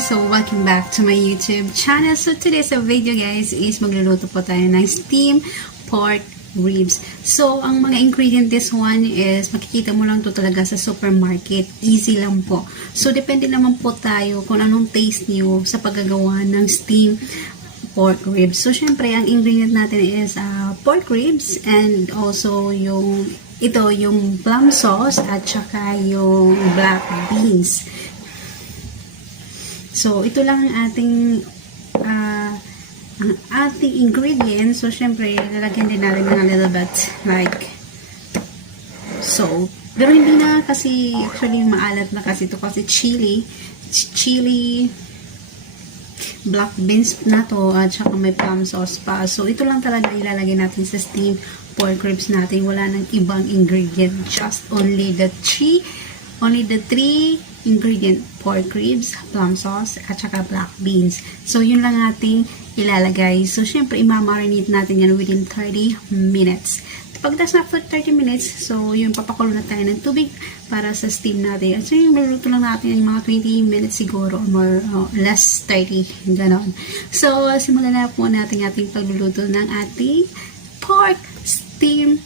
guys! So, welcome back to my YouTube channel. So, today's video guys is magluluto po tayo ng steamed pork ribs. So, ang mga ingredient this one is makikita mo lang to talaga sa supermarket. Easy lang po. So, depende naman po tayo kung anong taste niyo sa paggagawa ng steamed pork ribs. So, syempre, ang ingredient natin is pork ribs and also yung plum sauce at saka yung black beans. So, ito lang ang ating ingredients. So, syempre, lalagyan din natin ng a little bit like salt. Pero hindi na kasi, actually, maalat na kasi ito kasi chili, black beans na to, at saka may plum sauce pa. So, ito lang talaga ilalagay natin sa steamed pork ribs natin. Wala nang ibang ingredient. Just only the three ingredient: pork ribs, plum sauce, at saka black beans. So, yun lang ating ilalagay. So, syempre, imamarinate natin yan within 30 minutes. Pagdas na after 30 minutes, so, yun, papakulo na tayo ng tubig para sa steam natin. So, yung maluto lang natin yung mga 20 minutes siguro, or less 30, ganon. So, simulan na po natin ating pagluluto ng ating steamed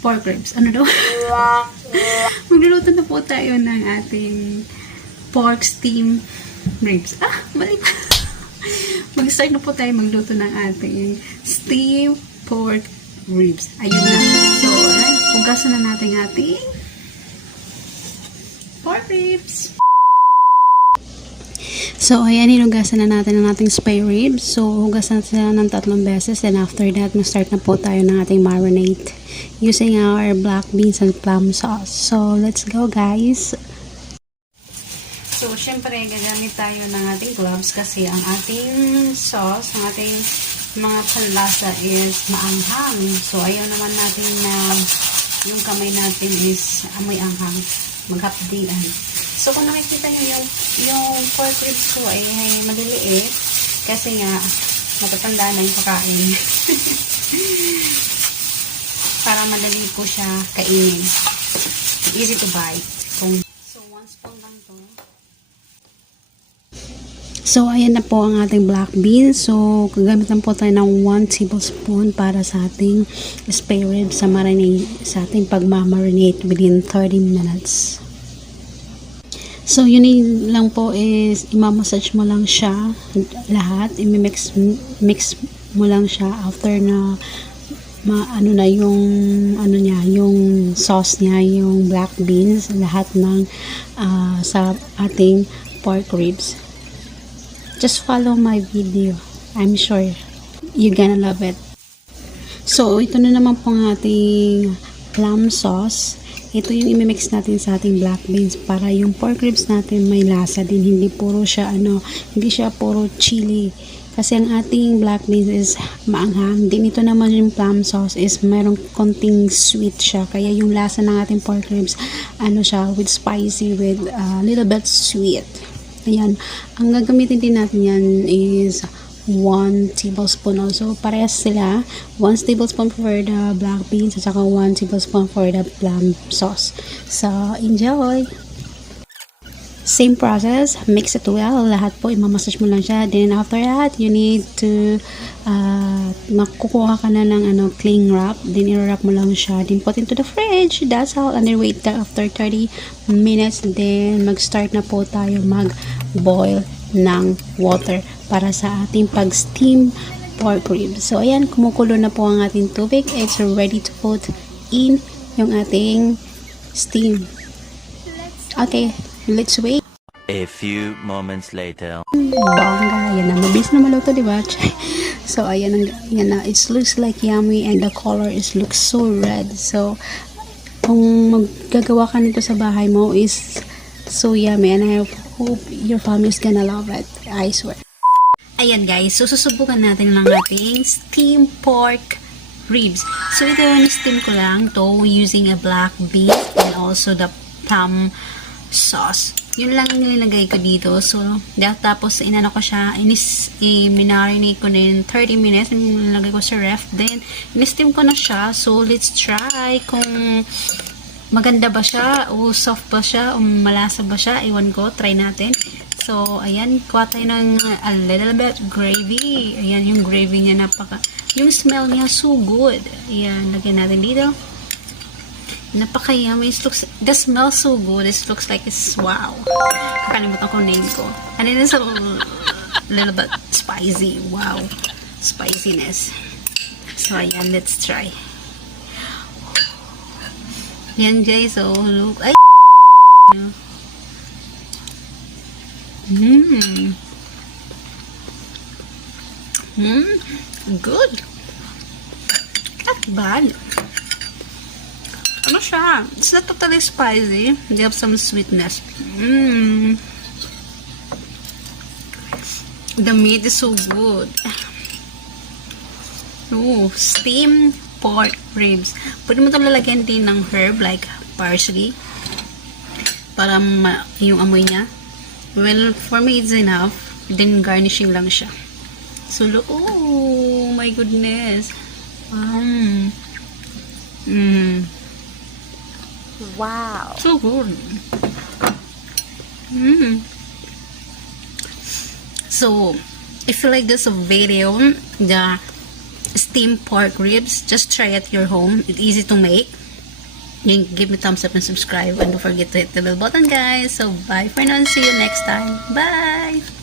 pork ribs. Ano daw? Magluluto na po tayo ng ating pork steamed ribs. Mali pa. Mag-start na po tayo magluto ng ating steamed pork ribs. Ayun na. So, hugasan na natin ating pork ribs. So, ayan, hinugasan na natin ang ating spare ribs. So, hugasan sila ng 3 beses. Then, after that, mag-start na po tayo ng ating marinade using our black beans and plum sauce. So, let's go, guys! So, syempre, gagamit tayo ng ating gloves kasi ang ating sauce, ang ating mga panlasa is maanghang. So, ayaw naman natin na yung kamay natin is amoy anghang. Maghapdian. So, kung nakikita nyo yung pork ribs ko ay maliliit kasi nga matatanda na yung kakain. Para madali po siya kainin. Easy to bite. So, 1 spoon lang to. So, ayan na po ang ating black beans. So, gagamitan po tayo ng 1 tablespoon para sa ating spare ribs sa ating pagmamarinate within 30 minutes. So, yun lang po is imamassage mo lang siya lahat. I-mix mo lang siya after na yung sauce niya, yung black beans, lahat ng sa ating pork ribs. Just follow my video. I'm sure you're gonna love it. So, ito na naman po ang ating plum sauce. Ito yung imimix natin sa ating black beans para yung pork ribs natin may lasa din. Hindi siya puro chili. Kasi ang ating black beans is maanghang. Din ito naman yung plum sauce is mayroong konting sweet siya. Kaya yung lasa ng ating pork ribs, with spicy with a little bit sweet. Ayan. Ang gagamitin din natin yan is 1 tablespoon also. Parehas sila. 1 tablespoon for the black beans at saka 1 tablespoon for the plum sauce. So, enjoy! Same process. Mix it well. Lahat po, imamassage mo lang siya. Then, after that, you need to makukuha ka na ng cling wrap. Then, i-wrap mo lang siya. Then, put into the fridge. That's all. And then, wait after 30 minutes. Then, mag-start na po tayo mag-boil ng water para sa ating pag-steam pork ribs. So, ayan, kumukulo na po ang ating tubig. It's ready to put in yung ating steam. Okay, let's wait. A few moments later. Bongga, yan na. Mabilis na maluto, diba? So, ayan na. It looks like yummy and the color looks so red. So, kung maggagawa ka nito sa bahay mo is so yummy and I hope your family is gonna love it. I swear. Ayan guys, so susubukan natin lang ating steamed pork ribs. So ito yung steam ko lang to using a black bean and also the plum sauce. Yun lang yung nilagay ko dito. So, tapos inano ko siya, minarinate ko na yung 30 minutes, nilagay ko sa ref. Then, in-steam ko na siya. So, let's try kung maganda ba siya o soft ba siya o malasa ba siya. Iwan ko, try natin. So, ayan, kuha tayo ng a little bit gravy. Ayan, yung gravy niya yung smell niya so good. Ayan, lagyan natin dito. Napaka-yummy. The smell so good. It looks like it's wow. Kakalimutan ko name ko. And it is a little bit spicy. Wow. Spiciness. So, ayan, let's try. Yan guys, so look. Ay! Good. Not bad. Ano siya? It's not totally spicy. They have some sweetness. The meat is so good. Oh, steamed pork ribs. Pwede mo ito lalagyan din ng herb like parsley para yung amoy niya. Well, for me it's enough. Then garnishing lang siya. So look, oh my goodness. Wow. So good. So, if you like this video, the steamed pork ribs, just try at your home. It's easy to make. You can give me thumbs up and subscribe. And don't forget to hit the bell button, guys. So, bye for now and see you next time. Bye!